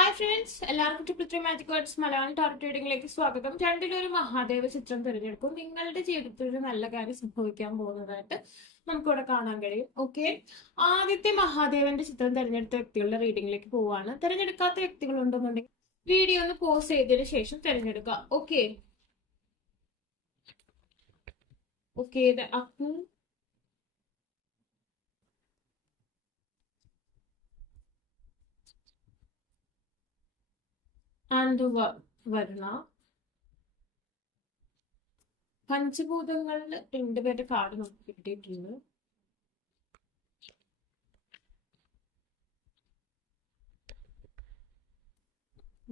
Hi friends, എല്ലാവർക്കും triple three magic words Malayalam target റീഡിംഗിലേക്ക് സ്വാഗതം. രണ്ടിലൊരു മഹാദേവ ചിത്രം തിരഞ്ഞെടുക്കും. നിങ്ങളുടെ ജീവിതത്തിൽ ഒരു നല്ല കാര്യം സംഭവിക്കാൻ പോകുന്നതായിട്ട് നമുക്കിവിടെ കാണാൻ കഴിയും. ഓക്കെ, ആദ്യത്തെ മഹാദേവന്റെ ചിത്രം തിരഞ്ഞെടുത്ത വ്യക്തികളുടെ റീഡിംഗിലേക്ക് പോവാണ്. തിരഞ്ഞെടുക്കാത്ത വ്യക്തികൾ ഉണ്ടെന്നുണ്ടെങ്കിൽ വീഡിയോ ഒന്ന് പോസ് ചെയ്തതിനു ശേഷം തിരഞ്ഞെടുക്കുക. Okay okay Appu and Varuna. പഞ്ചഭൂതങ്ങളിൽ രണ്ടുപേരുടെ കാർഡ് നമുക്ക് കിട്ടിയിട്ടുണ്ട്.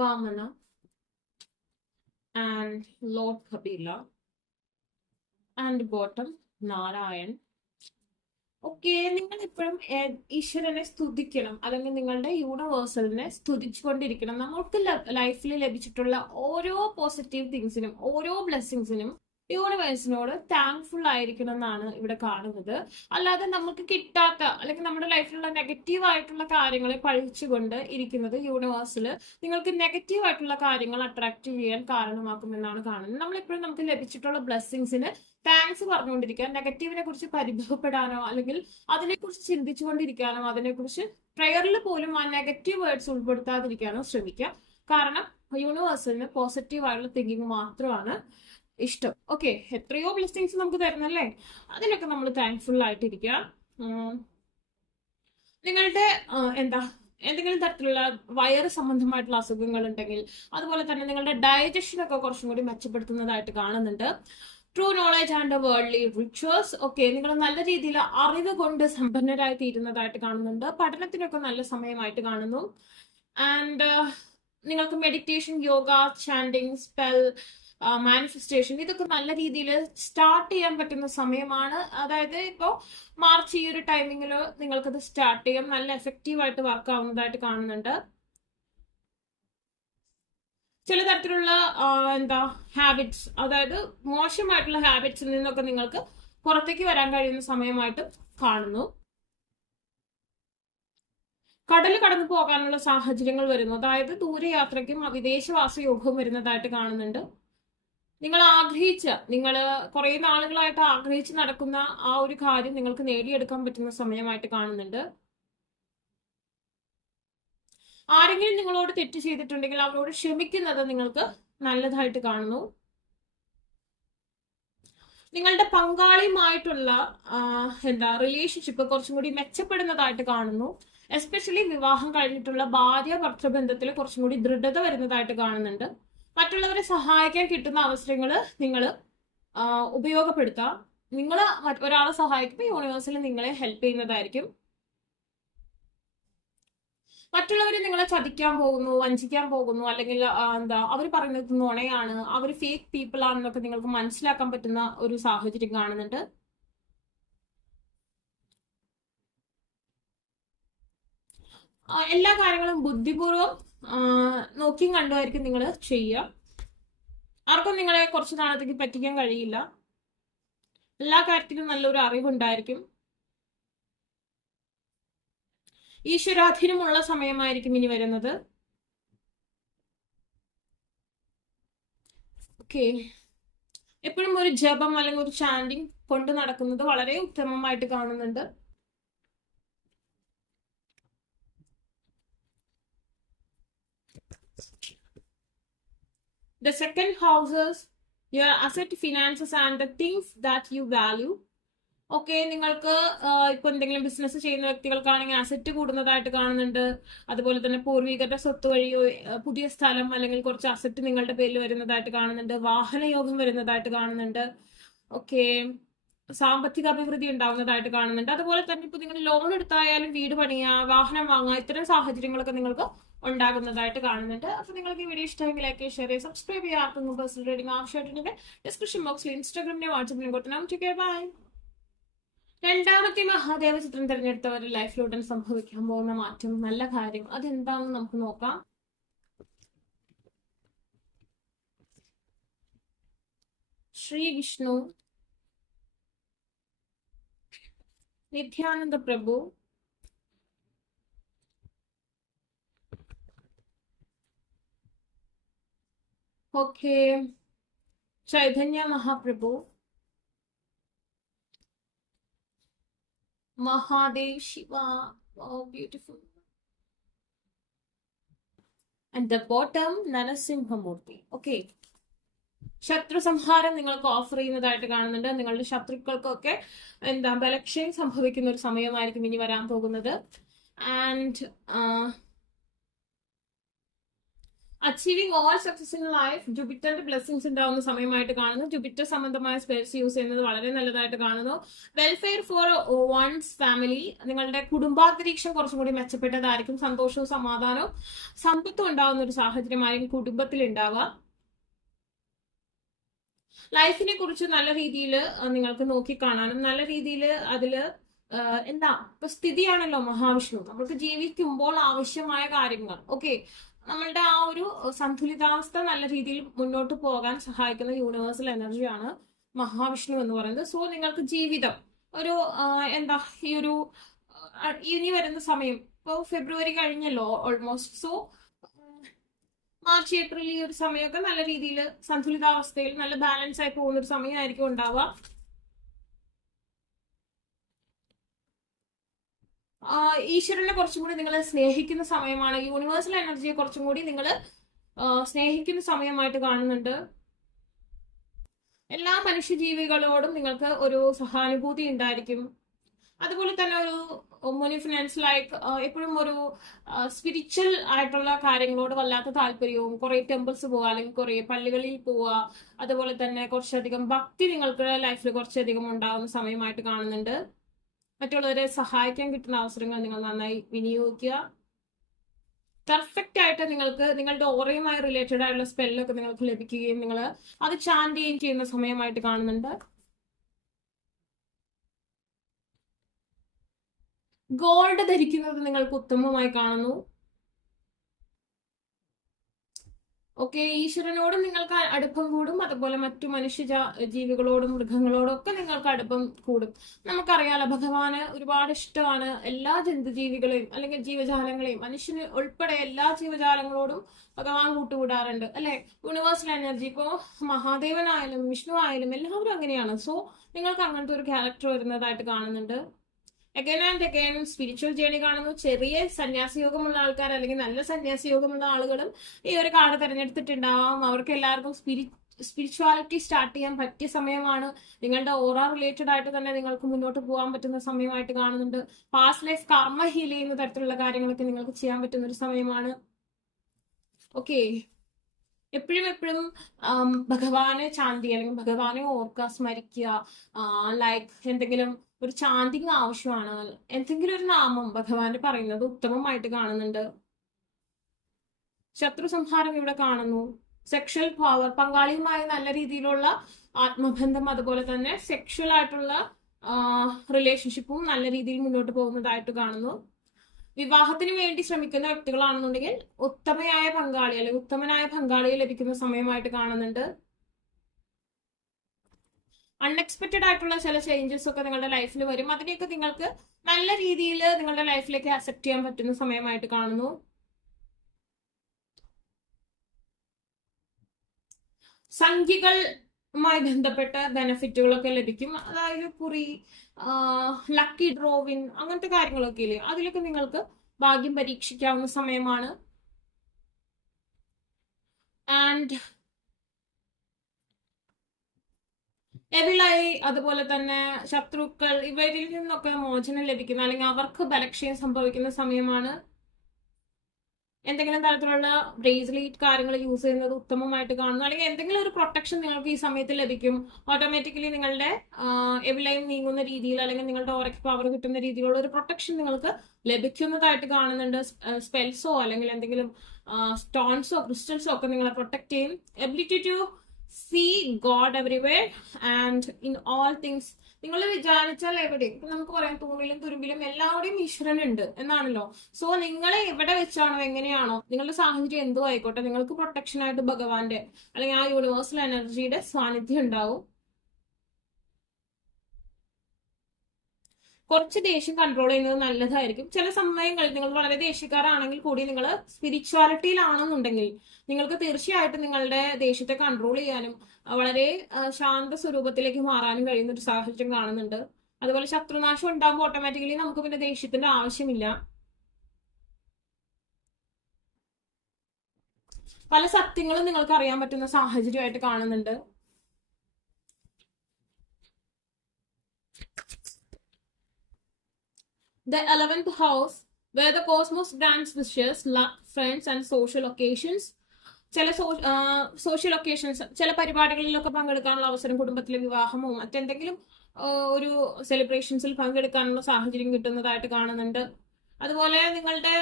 Vamana and lord Kapila and bottom Narayan. Okay, നിങ്ങൾ ഇപ്പോഴും ഈശ്വരനെ സ്തുതിക്കണം, അല്ലെങ്കിൽ നിങ്ങളുടെ യൂണിവേഴ്സലിനെ സ്തുതിച്ചുകൊണ്ടിരിക്കണം. നമ്മൾക്ക് ലൈഫിൽ ലഭിച്ചിട്ടുള്ള ഓരോ പോസിറ്റീവ് തിങ്സിനും ഓരോ ബ്ലെസ്സിങ്സിനും യൂണിവേഴ്സിനോട് താങ്ക്ഫുൾ ആയിരിക്കണം എന്നാണ് ഇവിടെ കാണുന്നത്. അല്ലാതെ നമുക്ക് കിട്ടാത്ത അല്ലെങ്കിൽ നമ്മുടെ ലൈഫിലുള്ള നെഗറ്റീവ് ആയിട്ടുള്ള കാര്യങ്ങളെ പഴിച്ചുകൊണ്ട് ഇരിക്കുന്നത് യൂണിവേഴ്സിൽ നിങ്ങൾക്ക് നെഗറ്റീവ് ആയിട്ടുള്ള കാര്യങ്ങൾ അട്രാക്ട് ചെയ്യാൻ കാരണമാക്കുമെന്നാണ് കാണുന്നത്. നമ്മളിപ്പോഴും നമുക്ക് ലഭിച്ചിട്ടുള്ള ബ്ലെസ്സിങ്സിന് താങ്ക്സ് പറഞ്ഞുകൊണ്ടിരിക്കുക. നെഗറ്റീവിനെ കുറിച്ച് പരിഭവപ്പെടാനോ അല്ലെങ്കിൽ അതിനെക്കുറിച്ച് ചിന്തിച്ചുകൊണ്ടിരിക്കാനോ അതിനെക്കുറിച്ച് പ്രയറിൽ പോലും ആ നെഗറ്റീവ് വേർഡ്സ് ഉൾപ്പെടുത്താതിരിക്കാനോ ശ്രമിക്കുക. കാരണം യൂണിവേഴ്സലിന് പോസിറ്റീവ് ആയിട്ടുള്ള തിങ്കിങ് മാത്രമാണ് ഇഷ്ടം. ഓക്കെ, എത്രയോ ബ്ലെസ്സിങ്സ് നമുക്ക് തരുന്നല്ലേ, അതിനൊക്കെ നമ്മൾ താങ്ക്ഫുൾ ആയിട്ടിരിക്കുക. നിങ്ങളുടെ എന്തെങ്കിലും തരത്തിലുള്ള വയറ് സംബന്ധമായിട്ടുള്ള അസുഖങ്ങൾ ഉണ്ടെങ്കിൽ അതുപോലെ തന്നെ നിങ്ങളുടെ ഡയജഷനൊക്കെ കുറച്ചും കൂടി മെച്ചപ്പെടുത്തുന്നതായിട്ട് കാണുന്നുണ്ട്. True knowledge and worldly riches. Okay, നിങ്ങൾ നല്ല രീതിയിൽ അറിവ് കൊണ്ട് സമ്പന്നരായി തീരുന്നതായിട്ട് കാണുന്നുണ്ട്. പഠനത്തിനൊക്കെ നല്ല സമയമായിട്ട് കാണുന്നു. ആൻഡ് നിങ്ങൾക്ക് meditation, yoga, chanting, spell, manifestation ഇതൊക്കെ നല്ല രീതിയിൽ സ്റ്റാർട്ട് ചെയ്യാൻ പറ്റുന്ന സമയമാണ്. അതായത് ഇപ്പോൾ മാർച്ച് ഈ ഒരു ടൈമിങ്ങിൽ നിങ്ങൾക്കത് സ്റ്റാർട്ട് ചെയ്യാം. നല്ല എഫക്റ്റീവായിട്ട് വർക്ക് ആവുന്നതായിട്ട് കാണുന്നുണ്ട്. ചില തരത്തിലുള്ള ഹാബിറ്റ്സ്, അതായത് മോശമായിട്ടുള്ള ഹാബിറ്റ്സിൽ നിന്നൊക്കെ നിങ്ങൾക്ക് പുറത്തേക്ക് വരാൻ കഴിയുന്ന സമയമായിട്ട് കാണുന്നു. കടൽ കടന്നു പോകാനുള്ള സാഹചര്യങ്ങൾ വരുന്നു. അതായത് ദൂരയാത്രയ്ക്കും വിദേശവാസ യോഗവും വരുന്നതായിട്ട് കാണുന്നുണ്ട്. നിങ്ങൾ കുറെ നാളുകളായിട്ട് ആഗ്രഹിച്ച് നടക്കുന്ന ആ ഒരു കാര്യം നിങ്ങൾക്ക് നേടിയെടുക്കാൻ പറ്റുന്ന സമയമായിട്ട് കാണുന്നുണ്ട്. ആരെങ്കിലും നിങ്ങളോട് തെറ്റ് ചെയ്തിട്ടുണ്ടെങ്കിൽ അവരോട് ക്ഷമിക്കുന്നത് നിങ്ങൾക്ക് നല്ലതായിട്ട് കാണുന്നു. നിങ്ങളുടെ പങ്കാളിയുമായിട്ടുള്ള റിലേഷൻഷിപ്പ് കുറച്ചും കൂടി മെച്ചപ്പെടുന്നതായിട്ട് കാണുന്നു. എസ്പെഷ്യലി വിവാഹം കഴിഞ്ഞിട്ടുള്ള ഭാര്യ ഭർത്തൃബന്ധത്തിൽ കുറച്ചും കൂടി ദൃഢത വരുന്നതായിട്ട് കാണുന്നുണ്ട്. മറ്റുള്ളവരെ സഹായിക്കാൻ കിട്ടുന്ന അവസരങ്ങൾ നിങ്ങൾ ഉപയോഗപ്പെടുത്തുക. നിങ്ങൾ ഒരാളെ സഹായിക്കുമ്പോൾ യൂണിവേഴ്സിൽ നിങ്ങളെ ഹെൽപ്പ് ചെയ്യുന്നതായിരിക്കും. മറ്റുള്ളവർ നിങ്ങളെ ചതിക്കാൻ പോകുന്നു, വഞ്ചിക്കാൻ പോകുന്നു, അല്ലെങ്കിൽ അവർ പറയുന്നത് നുണയാണ്, അവർ ഫേക്ക് പീപ്പിൾ ആണെന്നൊക്കെ നിങ്ങൾക്ക് മനസ്സിലാക്കാൻ പറ്റുന്ന ഒരു സാഹചര്യം കാണുന്നുണ്ട്. എല്ലാ കാര്യങ്ങളും ബുദ്ധിപൂർവ്വം നോക്കിയും കണ്ടുമായിരിക്കും നിങ്ങൾ ചെയ്യുക. ആർക്കും നിങ്ങളെ കുറച്ച് നാളത്തേക്ക് പറ്റിക്കാൻ കഴിയില്ല. എല്ലാ കാര്യത്തിലും നല്ലൊരു അറിവുണ്ടായിരിക്കും. ഈശ്വരാധീനമുള്ള സമയമായിരിക്കും ഇനി വരുന്നത്. ഓക്കെ, എപ്പോഴും ഒരു ജപം അല്ലെങ്കിൽ ഒരു ചാൻഡിങ് കൊണ്ട് നടക്കുന്നത് വളരെ ഉത്തമമായിട്ട് കാണുന്നുണ്ട്. The second house is your asset, finances and the things that you value. Okay, നിങ്ങൾക്ക് ഇപ്പൊ എന്തെങ്കിലും ബിസിനസ് ചെയ്യുന്ന വ്യക്തികൾക്കാണെങ്കിൽ അസറ്റ് കൂടുന്നതായിട്ട് കാണുന്നുണ്ട്. അതുപോലെ തന്നെ പൂർവികരുടെ സ്വത്ത് വഴിയോ പുതിയ സ്ഥലം അല്ലെങ്കിൽ കുറച്ച് അസറ്റ് നിങ്ങളുടെ പേരിൽ വരുന്നതായിട്ട് കാണുന്നുണ്ട്. വാഹനയോഗം വരുന്നതായിട്ട് കാണുന്നുണ്ട്. ഓക്കെ, സാമ്പത്തിക അഭിവൃദ്ധി ഉണ്ടാവുന്നതായിട്ട് കാണുന്നുണ്ട്. അതുപോലെ തന്നെ ഇപ്പൊ നിങ്ങൾ ലോൺ എടുത്തായാലും വീട് പണിയുക, വാഹനം വാങ്ങുക, ഇത്തരം സാഹചര്യങ്ങളൊക്കെ നിങ്ങൾക്ക് ഉണ്ടാകുന്നതായിട്ട് കാണുന്നുണ്ട്. അപ്പൊ നിങ്ങൾക്ക് ഈ വീഡിയോ ഇഷ്ടമെങ്കിൽ ലൈക്ക്, ഷെയർ ചെയ്യുക, സബ്സ്ക്രൈബ് ചെയ്യുക. ആർക്കും പേഴ്സണൽ റീഡിംഗ് ആവശ്യമായിട്ടുണ്ടെങ്കിൽ ഡിസ്ക്രിപ്ഷൻ ബോക്സിൽ ഇൻസ്റ്റാഗ്രാമിന്റെ വാട്സ്ആപ്പിലും കൊടുക്കണം. ബൈ. രണ്ടാമത്തെ മഹാദേവ ചിത്രം തിരഞ്ഞെടുത്തവരുടെ ലൈഫിലൂടെ സംഭവിക്കാൻ പോകുന്ന മാറ്റം, നല്ല കാര്യം, അതെന്താണെന്ന് നമുക്ക് നോക്കാം. Shri Vishnu, Nityananda Prabhu, okay, Chaitanya Mahaprabhu, Mahadev Shiva, beautiful. And the bottom Narasimhamurthy. Okay, ശത്രു സംഹാരം നിങ്ങൾക്ക് ഓഫർ ചെയ്യുന്നതായിട്ട് കാണുന്നുണ്ട്. നിങ്ങളുടെ ശത്രുക്കൾക്കൊക്കെ ബലക്ഷയം സംഭവിക്കുന്ന ഒരു സമയമായിരിക്കും ഇനി വരാൻ പോകുന്നത്. And achieving all success in life, ജുപ്പിറ്ററിന്റെ ബ്ലെസ്സിങ്സ് ഉണ്ടാവുന്ന സമയമായിട്ട് കാണുന്നു. ജുപ്പിറ്റർ സംബന്ധമായ സ്പെൽസ് യൂസ് ചെയ്യുന്നത് വളരെ നല്ലതായിട്ട് കാണുന്നു. വെൽഫെയർ ഫോർ വൺസ് ഫാമിലി, നിങ്ങളുടെ കുടുംബാന്തരീക്ഷം കുറച്ചും കൂടി മെച്ചപ്പെട്ടതായിരിക്കും. സന്തോഷവും സമാധാനവും സമ്പത്തും ഉണ്ടാവുന്ന ഒരു സാഹചര്യമായിരിക്കും കുടുംബത്തിൽ ഉണ്ടാവുക. ലൈഫിനെ കുറിച്ച് നല്ല രീതിയിൽ നിങ്ങൾക്ക് നോക്കിക്കാണാനും നല്ല രീതിയിൽ അതില് ഇപ്പൊ സ്ഥിതിയാണല്ലോ മഹാവിഷ്ണു. നമുക്ക് ജീവിക്കുമ്പോൾ ആവശ്യമായ കാര്യങ്ങൾ, ഓക്കെ, നമ്മളുടെ ആ ഒരു സന്തുലിതാവസ്ഥ നല്ല രീതിയിൽ മുന്നോട്ട് പോകാൻ സഹായിക്കുന്ന യൂണിവേഴ്സൽ എനർജിയാണ് മഹാവിഷ്ണു എന്ന് പറയുന്നത്. സോ നിങ്ങൾക്ക് ജീവിതം ഒരു ഈ ഒരു ഇനി വരുന്ന സമയം, ഇപ്പോൾ ഫെബ്രുവരി കഴിഞ്ഞല്ലോ ഓൾമോസ്റ്റ്. സോ മാർച്ച് ഏപ്രിൽ ഈ ഒരു സമയമൊക്കെ നല്ല രീതിയിൽ സന്തുലിതാവസ്ഥയിൽ നല്ല ബാലൻസ് ആയി പോകുന്ന ഒരു സമയമായിരിക്കും ഉണ്ടാവുക. ഈശ്വരനെ കുറച്ചും കൂടി നിങ്ങൾ സ്നേഹിക്കുന്ന സമയമാണ്. യൂണിവേഴ്സൽ എനർജിയെ കുറച്ചും കൂടി നിങ്ങൾ സ്നേഹിക്കുന്ന സമയമായിട്ട് കാണുന്നുണ്ട്. എല്ലാ മനുഷ്യജീവികളോടും നിങ്ങൾക്ക് ഒരു സഹാനുഭൂതി ഉണ്ടായിരിക്കും. അതുപോലെ തന്നെ ഒരു മണി ഫിനാൻസ് ലൈക്ക് എപ്പോഴും ഒരു സ്പിരിച്വൽ ആയിട്ടുള്ള കാര്യങ്ങളോട് വല്ലാത്ത താല്പര്യവും, കുറെ ടെമ്പിൾസ് പോവുക അല്ലെങ്കിൽ കുറെ പള്ളികളിൽ പോവുക, അതുപോലെ തന്നെ കുറച്ചധികം ഭക്തി നിങ്ങൾക്ക് ലൈഫിൽ കുറച്ചധികം ഉണ്ടാകുന്ന സമയമായിട്ട് കാണുന്നുണ്ട്. മറ്റുള്ളവരെ സഹായിക്കാൻ കിട്ടുന്ന അവസരങ്ങൾ നിങ്ങൾ നന്നായി വിനിയോഗിക്കുക. പെർഫെക്റ്റ് ആയിട്ട് നിങ്ങൾക്ക് നിങ്ങളുടെ ഓറയുമായി റിലേറ്റഡ് ആയിട്ടുള്ള സ്പെല്ലൊക്കെ നിങ്ങൾക്ക് ലഭിക്കുകയും നിങ്ങൾ അത് ചാൻഡ് ചെയ്യുകയും ചെയ്യുന്ന സമയമായിട്ട് കാണുന്നുണ്ട്. ഗോൾഡ് ധരിക്കുന്നത് നിങ്ങൾക്ക് ഉത്തമമായി കാണുന്നു. ഓക്കെ, ഈശ്വരനോടും നിങ്ങൾക്ക് അടുപ്പം കൂടും. അതുപോലെ മറ്റു മനുഷ്യ ജീവികളോടും മൃഗങ്ങളോടും ഒക്കെ നിങ്ങൾക്ക് അടുപ്പം കൂടും. നമുക്കറിയാലോ, ഭഗവാന് ഒരുപാട് ഇഷ്ടമാണ് എല്ലാ ജന്തുജീവികളെയും അല്ലെങ്കിൽ ജീവജാലങ്ങളെയും, മനുഷ്യന് ഉൾപ്പെടെ എല്ലാ ജീവജാലങ്ങളോടും ഭഗവാൻ കൂട്ടുകൂടാറുണ്ട് അല്ലെ. യൂണിവേഴ്സൽ എനർജി ഇപ്പോ മഹാദേവനായാലും വിഷ്ണു ആയാലും എല്ലാവരും അങ്ങനെയാണ്. സോ നിങ്ങൾക്ക് അങ്ങനത്തെ ഒരു ക്യാരക്ടർ വരുന്നതായിട്ട് കാണുന്നുണ്ട്. Again and again spiritual journey കാണുന്നു. ചെറിയ സന്യാസയോഗമുള്ള ആൾക്കാർ അല്ലെങ്കിൽ നല്ല സന്യാസയോഗമുള്ള ആളുകളും ഈ ഒരു കാർഡ് തിരഞ്ഞെടുത്തിട്ടുണ്ടാവാം. അവർക്ക് എല്ലാവർക്കും സ്പിരിച്വാലിറ്റി സ്റ്റാർട്ട് ചെയ്യാൻ പറ്റിയ സമയമാണ്. നിങ്ങളുടെ ഓറ റിലേറ്റഡ് ആയിട്ട് തന്നെ നിങ്ങൾക്ക് മുന്നോട്ട് പോകാൻ പറ്റുന്ന സമയമായിട്ട് കാണുന്നുണ്ട്. പാസ്റ്റ് ലൈഫ് കർമ്മ ഹീൽ ചെയ്യുന്ന തരത്തിലുള്ള കാര്യങ്ങളൊക്കെ നിങ്ങൾക്ക് ചെയ്യാൻ പറ്റുന്ന ഒരു സമയമാണ്. ഓക്കെ, എപ്പോഴും ഭഗവാനെ ചാന്തി അല്ലെങ്കിൽ ഭഗവാനെ ഓർക്കുക, സ്മരിക്കുക. ലൈക്ക് എന്തെങ്കിലും ഒരു ചാന്തിങ് ആവശ്യമാണ്, എന്തെങ്കിലും ഒരു നാമം ഭഗവാന്റെ പറയുന്നത് ഉത്തമമായിട്ട് കാണുന്നുണ്ട്. ശത്രു സംഹാരം ഇവിടെ കാണുന്നു. സെക്ഷൽ പവർ, പങ്കാളിയുമായി നല്ല രീതിയിലുള്ള ആത്മബന്ധം, അതുപോലെ തന്നെ സെക്ഷൽ ആയിട്ടുള്ള റിലേഷൻഷിപ്പും നല്ല രീതിയിൽ മുന്നോട്ട് പോകുന്നതായിട്ട് കാണുന്നു. വിവാഹത്തിന് വേണ്ടി ശ്രമിക്കുന്ന വ്യക്തികളാണെന്നുണ്ടെങ്കിൽ ഉത്തമയായ പങ്കാളി അല്ലെങ്കിൽ ഉത്തമനായ പങ്കാളിയെ ലഭിക്കുന്ന സമയമായിട്ട് കാണുന്നുണ്ട്. അൺഎക്സ്പെക്റ്റഡ് ആയിട്ടുള്ള ചില ചേഞ്ചസ് ഒക്കെ നിങ്ങളുടെ ലൈഫിൽ വരും. അതിനെയൊക്കെ നിങ്ങൾക്ക് നല്ല രീതിയിൽ നിങ്ങളുടെ ലൈഫിലേക്ക് അക്സെപ്റ്റ് ചെയ്യാൻ പറ്റുന്ന സമയമായിട്ട് കാണുന്നു. സംഖ്യകളുമായി ബന്ധപ്പെട്ട ബെനിഫിറ്റുകളൊക്കെ ലഭിക്കും. അതായത് കുറി, ലക്കി ഡ്രോവിൻ, അങ്ങനത്തെ കാര്യങ്ങളൊക്കെ ഇല്ലേ, അതിലൊക്കെ നിങ്ങൾക്ക് ഭാഗ്യം പരീക്ഷിക്കാവുന്ന സമയമാണ്. ആൻഡ് എവിളായി, അതുപോലെ തന്നെ ശത്രുക്കൾ, ഇവരിൽ നിന്നൊക്കെ മോചനം ലഭിക്കുന്ന അല്ലെങ്കിൽ അവർക്ക് ബലക്ഷയം സംഭവിക്കുന്ന സമയമാണ്. എന്തെങ്കിലും തരത്തിലുള്ള ബ്രേസ്ലെറ്റ് കാര്യങ്ങൾ യൂസ് ചെയ്യുന്നത് ഉത്തമമായിട്ട് കാണുന്നു. അല്ലെങ്കിൽ എന്തെങ്കിലും ഒരു പ്രൊട്ടക്ഷൻ നിങ്ങൾക്ക് ഈ സമയത്ത് ലഭിക്കും. ഓട്ടോമാറ്റിക്കലി നിങ്ങളുടെ എവിലൈൻ നീങ്ങുന്ന രീതിയിൽ അല്ലെങ്കിൽ നിങ്ങളുടെ ഓറയ്ക്ക് പവർ കിട്ടുന്ന രീതിയിലുള്ള ഒരു പ്രൊട്ടക്ഷൻ നിങ്ങൾക്ക് ലഭിക്കുന്നതായിട്ട് കാണുന്നുണ്ട്. സ്പെൽസോ അല്ലെങ്കിൽ എന്തെങ്കിലും സ്റ്റോൺസോ ക്രിസ്റ്റൽസോ ഒക്കെ നിങ്ങളെ പ്രൊട്ടക്ട് ചെയ്യും. Ability to see God everywhere and in all things. നിങ്ങൾ വിചാരിച്ചാൽ എവിടെയും, നമുക്ക് പറയാം തൂണിലും തുരുമ്പിലും എല്ലാവരുടെയും ഈശ്വരനുണ്ട് എന്നാണല്ലോ. സോ നിങ്ങളെ എവിടെ വെച്ചാണോ എങ്ങനെയാണോ നിങ്ങളുടെ സാഹചര്യം എന്തോ ആയിക്കോട്ടെ, നിങ്ങൾക്ക് പ്രൊട്ടക്ഷൻ ആയിട്ട് ഭഗവാന്റെ അല്ലെങ്കിൽ ആ യൂണിവേഴ്സൽ എനർജിയുടെ സാന്നിധ്യം ഉണ്ടാവും. കുറച്ച് ദേഷ്യം കൺട്രോൾ ചെയ്യുന്നത് നല്ലതായിരിക്കും. ചില സമയങ്ങളിൽ നിങ്ങൾ വളരെ ദേഷ്യക്കാരാണെങ്കിൽ കൂടി നിങ്ങൾ സ്പിരിച്വാലിറ്റിയിലാണെന്നുണ്ടെങ്കിൽ നിങ്ങൾക്ക് തീർച്ചയായിട്ടും നിങ്ങളുടെ ദേഷ്യത്തെ കൺട്രോൾ ചെയ്യാനും വളരെ ശാന്ത സ്വരൂപത്തിലേക്ക് മാറാനും കഴിയുന്ന ഒരു സാഹചര്യം കാണുന്നുണ്ട്. അതുപോലെ ശത്രുനാശം ഉണ്ടാകുമ്പോൾ ഓട്ടോമാറ്റിക്കലി നമുക്ക് പിന്നെ ദേഷ്യത്തിന്റെ ആവശ്യമില്ല. പല സത്യങ്ങളും നിങ്ങൾക്ക് അറിയാൻ പറ്റുന്ന സാഹചര്യമായിട്ട് കാണുന്നുണ്ട്. The 11th house, where the cosmos grants wishes, luck, friends and social occasions. ചില സോഷ്യൽ ഒക്കേഷൻസ്, ചില പരിപാടികളിലൊക്കെ പങ്കെടുക്കാനുള്ള അവസരം, കുടുംബത്തിലെ വിവാഹമോ മറ്റെന്തെങ്കിലും ഒരു സെലിബ്രേഷൻസിൽ പങ്കെടുക്കാനുള്ള സാഹചര്യം കിട്ടുന്നതായിട്ട് കാണുന്നുണ്ട്. അതുപോലെ നിങ്ങളുടെ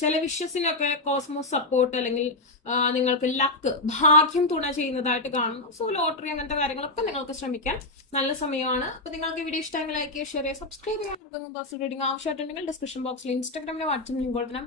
ചില വിഷസിനൊക്കെ കോസ്മോസ് സപ്പോർട്ട് അല്ലെങ്കിൽ നിങ്ങൾക്ക് ലക്ക്, ഭാഗ്യം തുണ ചെയ്യുന്നതായിട്ട് കാണുന്നു. സോ ലോട്ടറി അങ്ങനത്തെ കാര്യങ്ങളൊക്കെ നിങ്ങൾക്ക് ശ്രമിക്കാൻ നല്ല സമയമാണ്. അപ്പൊ നിങ്ങൾക്ക് വീഡിയോ ഇഷ്ടമെങ്കിൽ ലൈക്ക് ചെയ്യുക, ഷെയർ ചെയ്യുക, സബ്സ്ക്രൈബ് ചെയ്യാൻ. റീഡിംഗ് ആവശ്യമായിട്ടുണ്ടെങ്കിൽ ഡിസ്ക്രിപ്ഷൻ ബോക്സിൽ ഇൻസ്റ്റാഗ്രാമിലെ വാട്സ്ആപ്പ് ലിങ്ക് കൊടുക്കണം.